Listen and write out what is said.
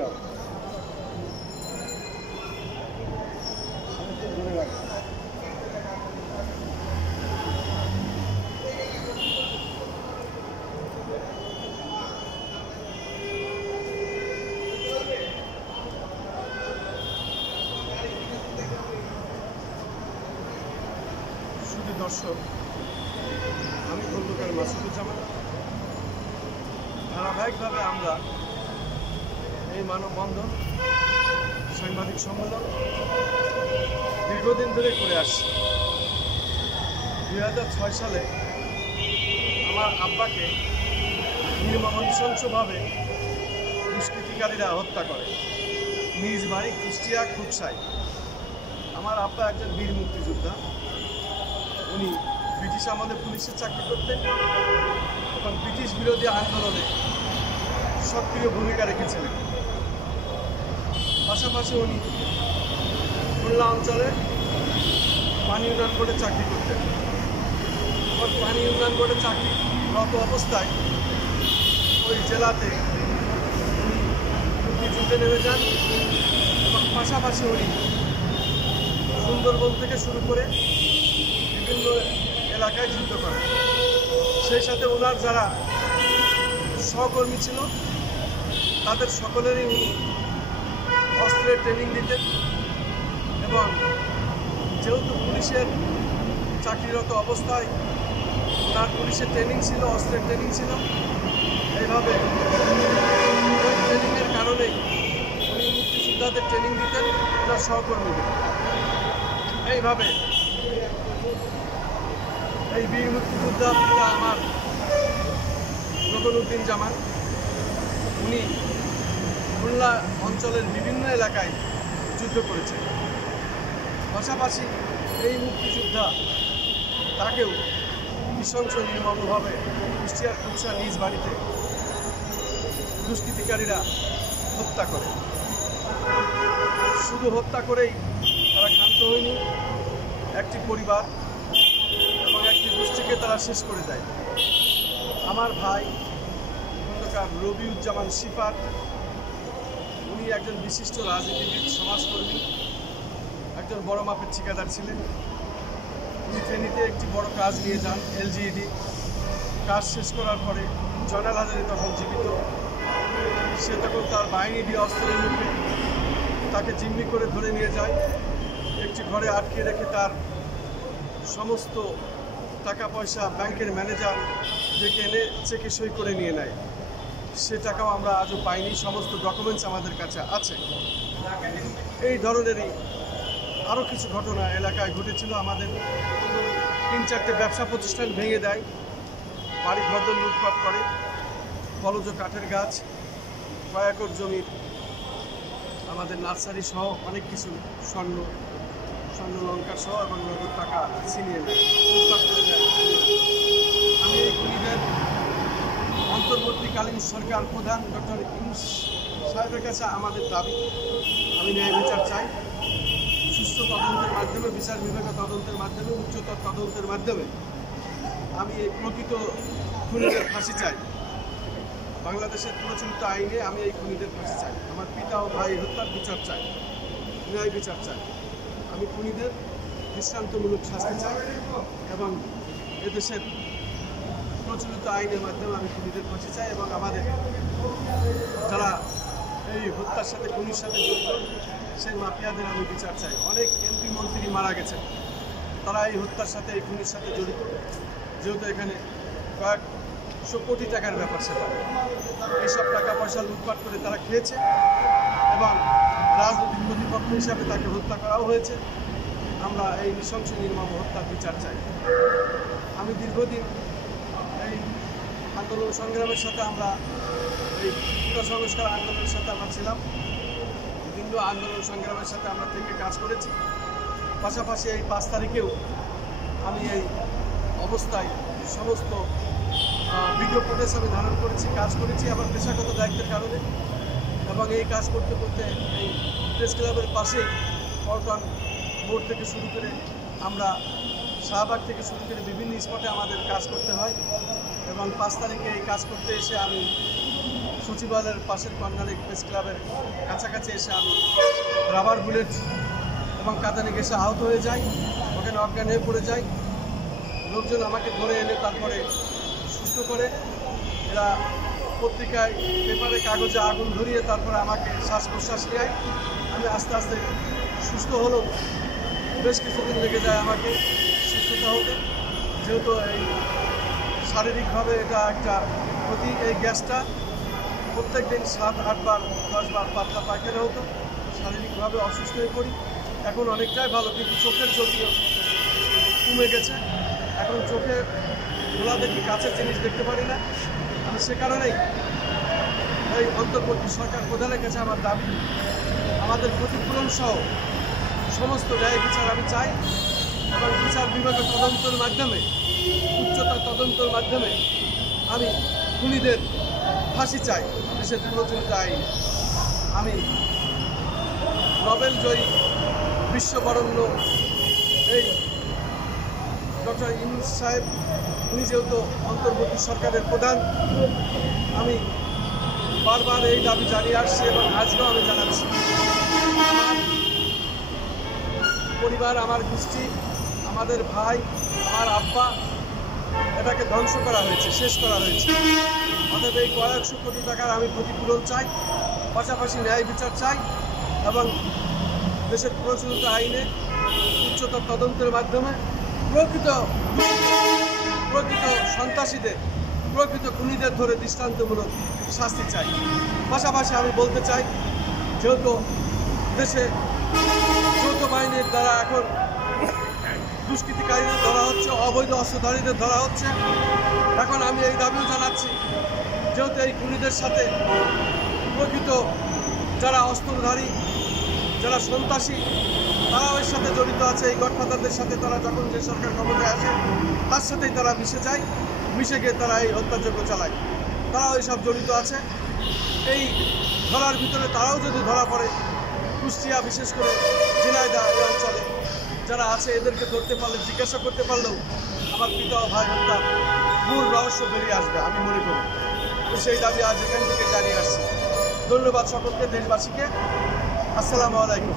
নাও ধরে রাখ। শুধু দর্শক, আমি খন্দকার মাসুদুজ্জামান। ধারাবাহিকভাবে আমরা এই মানববন্ধন, সাংবাদিক সম্মেলন দীর্ঘদিন ধরে করে আসছি। 2006 সালে আমার আব্বাকে নির্মম নৃশংসভাবে দুষ্কৃতিকারীরা হত্যা করে নিজ বাড়ি কুষ্টিয়া খুকসায়। আমার আব্বা একজন বীর মুক্তিযোদ্ধা। উনি ব্রিটিশ আমলে পুলিশের চাকরি করতেন এবং ব্রিটিশ বিরোধী আন্দোলনে সক্রিয় ভূমিকা রেখেছিলেন। পাশাপাশি উনি খুলনা অঞ্চলে পানি উন্নয়ন বোর্ডে চাকরি করতেন এবং পানি উন্নয়ন বোর্ডে চাকরিরত অবস্থায় ওই জেলাতে উনি মুক্তিযুদ্ধে নেমে যান এবং পাশাপাশি উনি সুন্দরবন থেকে শুরু করে বিভিন্ন এলাকায় যুদ্ধ করেন। সেই সাথে ওনার যারা সহকর্মী ছিল তাদের সকলেরই উনি অস্ত্রের ট্রেনিং দিতেন এবং যেহেতু পুলিশের চাকরিরত অবস্থায় ওনার পুলিশের ট্রেনিং ছিল, অস্ত্রের ট্রেনিং ছিল, এইভাবে ওই ট্রেনিংয়ের কারণেই উনি মুক্তিযোদ্ধাদের ট্রেনিং দিতেন ওনার সহকর্মীদের। এইভাবে এই বীর মুক্তিযোদ্ধা পিতা আমার রকনউদ্দিন, উনি খুলনা অঞ্চলের বিভিন্ন এলাকায় যুদ্ধ করেছেন। পাশাপাশি এই মুক্তিযোদ্ধা তাকেও নৃশংস নির্মমভাবে কুষ্টিয়ার খুকসা নিজ বাড়িতে দুষ্কৃতিকারীরা হত্যা করে। শুধু হত্যা করেই তারা ক্ষান্ত হয়নি, একটি পরিবার এবং একটি গোষ্ঠীকে তারা শেষ করে দেয়। আমার ভাই খন্দকার রবিউজ্জামান সিফাত, উনি একজন বিশিষ্ট রাজনীতিবিদ, সমাজকর্মী, একজন বড় মাপের ঠিকাদার ছিলেন। উনি ফেনীতে একটি বড় কাজ নিয়ে যান, এলজিইডি কাজ শেষ করার পরে জয়নাল হাজারী তখন জীবিত। সে তখন তার বাহিনী দিয়ে অস্ত্রের মুখে তাকে জিম্মি করে ধরে নিয়ে যায়, একটি ঘরে আটকে রেখে তার সমস্ত টাকা পয়সা ব্যাংকের ম্যানেজার ডেকে এনে চেকে সই করে নিয়ে নেয়। সে টাকাও আমরা আজও পাইনি, সমস্ত ডকুমেন্টস আমাদের কাছে আছে। এই ধরনেরই আরও কিছু ঘটনা এলাকায় ঘটেছিল। আমাদের 3-4টে ব্যবসা প্রতিষ্ঠান ভেঙে দেয়, বাড়ি ঘরদোর লুটপাট করে, ফলজ কাঠের গাছ, কয়েক একর জমির আমাদের নার্সারি সহ অনেক কিছু স্বর্ণ লঙ্কা সহ এবং নগদ টাকা ছিনিয়ে নেয়, লুটপাট করে দেয়। আমি এই খুনিদের অন্তর্বর্তীকালীন সরকার প্রধান ডক্টর ইউনূস সাহেবের কাছে আমাদের দাবি, আমি ন্যায় বিচার চাই। সুষ্ঠু তদন্তের মাধ্যমে, বিচার বিভাগীয় তদন্তের মাধ্যমে, উচ্চতর তদন্তের মাধ্যমে আমি এই প্রকৃত খুনিদের ফাঁসি চাই। বাংলাদেশের প্রচলিত আইনে আমি এই খুনিদের ফাঁসি চাই। আমার পিতা ও ভাই হত্যার বিচার চাই, ন্যায় বিচার চাই। আমি খুনিদের দৃষ্টান্তমূলক শাস্তি চাই এবং এদেশের প্রচলিত আইনের মাধ্যমে আমি খুনিদের ফাঁসি চাই এবং আমাদের যারা এই হত্যার সাথে, খুনির সাথে যুক্ত, সেই মাফিয়াদের আমি বিচার চাই। অনেক এমপি মন্ত্রী মারা গেছেন, তারা এই হত্যার সাথে, এই খুনির সাথে জড়িত। যেহেতু এখানে কয়েকশো কোটি টাকার ব্যাপার, সেটা এইসব টাকা পয়সা লুটপাট করে তারা খেয়েছে এবং রাজনৈতিক প্রতিপক্ষ হিসাবে তাকে হত্যা করাও হয়েছে। আমরা এই নৃশংস নির্মম হত্যার বিচার চাই। আমি দীর্ঘদিন এই আন্দোলন সংগ্রামের সাথে, আমরা এই সংস্কার আন্দোলনের সাথে আমরা ছিলাম, বিভিন্ন আন্দোলন সংগ্রামের সাথে আমরা থেকে কাজ করেছি। পাশাপাশি এই 5 তারিখেও আমি এই অবস্থায় সমস্ত ভিডিও ফুটেজ আমি ধারণ করেছি, কাজ করেছি আমার পেশাগত দায়িত্বের কারণে। এবং এই কাজ করতে করতে এই প্রেস ক্লাবের পাশে পল্টন মোড় থেকে শুরু করে আমরা শাহবাগ থেকে শুরু করে বিভিন্ন স্পটে আমাদের কাজ করতে হয়। এবং 5 তারিখে এই কাজ করতে এসে আমি সচিবালয়ের পাশের কর্নারে প্রেস ক্লাবের কাছাকাছি এসে আমি রাবার বুলেট এবং কাঁদানে গেছে আহত হয়ে যাই, ওখানে অজ্ঞান হয়ে পড়ে যাই। লোকজন আমাকে ধরে এনে তারপরে সুস্থ করে, এরা পত্রিকায় পেপারে কাগজে আগুন ধরিয়ে তারপরে আমাকে শ্বাস প্রশ্বাস নেয়। আমি আস্তে আস্তে সুস্থ হলেও বেশ কিছুদিন লেগে যায় আমাকে সুস্থতা হতে, যেহেতু এই শারীরিকভাবে এটা একটা ক্ষতি। এই গ্যাসটা প্রত্যেক দিন 7-8 বার 10 বার পাতলা পায়খানা হতো, শারীরিকভাবে অসুস্থ হয়ে পড়ি। এখন অনেকটাই ভালো, কিন্তু চোখের জ্যোতিও কমে গেছে। এখন চোখে খোলা দেখি, কাছের জিনিস দেখতে পারি না। আমি সে কারণেই এই অন্তর্বর্তী সরকার প্রধানের কাছে আমার দাবি, আমাদের ক্ষতিপূরণ সহ সমস্ত ন্যায় বিচার আমি চাই, এবং বিচার বিভাগের তদন্তের মাধ্যমে, উচ্চতর তদন্তের মাধ্যমে আমি খুনিদের ফাঁসি চাই, দেশের প্রচলিত আইন। আমি নোবেল জয়ী বিশ্ববরণ্য এই ডক্টর ইউনূস সাহেব, উনি যেহেতু অন্তর্বর্তী সরকারের প্রধান, আমি বারবার এই দাবি জানিয়ে আসছি এবং আজকেও আমি জানাচ্ছি। আমার পরিবার, আমার গোষ্ঠী, আমাদের ভাই, আমার আব্বা, এটাকে ধ্বংস করা হয়েছে, শেষ করা হয়েছে। অতএব এই কয়েকশো কোটি টাকার আমি ক্ষতিপূরণ চাই, পাশাপাশি ন্যায় বিচার চাই, এবং দেশের প্রচলিত আইনে উচ্চতর তদন্তের মাধ্যমে প্রকৃত সন্ত্রাসীদের, প্রকৃত খুনিদের ধরে দৃষ্টান্তমূলক শাস্তি চাই। পাশাপাশি আমি বলতে চাই, যেহেতু দেশে যৌথ বাহিনীর দ্বারা এখন দুষ্কৃতিকারীদের ধরা হচ্ছে, অবৈধ অস্ত্রধারীদের ধরা হচ্ছে, এখন আমি এই দাবিও জানাচ্ছি, যেহেতু এই খুনিদের সাথে প্রকৃত যারা অস্ত্রধারী, যারা সন্ত্রাসী, তারাও এর সাথে জড়িত আছে। এই গডফাদারদের সাথে তারা যখন যে সরকার ক্ষমতায় আসে তার সাথেই তারা মিশে যায়, মিশে গিয়ে তারা এই হত্যাযজ্ঞ চালায়, তারাও এইসব জড়িত আছে। এই ধরার ভিতরে তারাও যদি ধরা পড়ে, কুষ্টিয়া বিশেষ করে ঝিনাইদহ এই অঞ্চলে যারা আছে, এদেরকে ধরতে পারলে, জিজ্ঞাসা করতে পারলেও আমার পিতা ও ভাই হত্যা মূল রহস্য বেরিয়ে আসবে আমি মনে করি। তো সেই দাবি আজ এখান থেকে জানিয়ে আসছি। ধন্যবাদ সকলকে, দেশবাসীকে। আসসালামু আলাইকুম।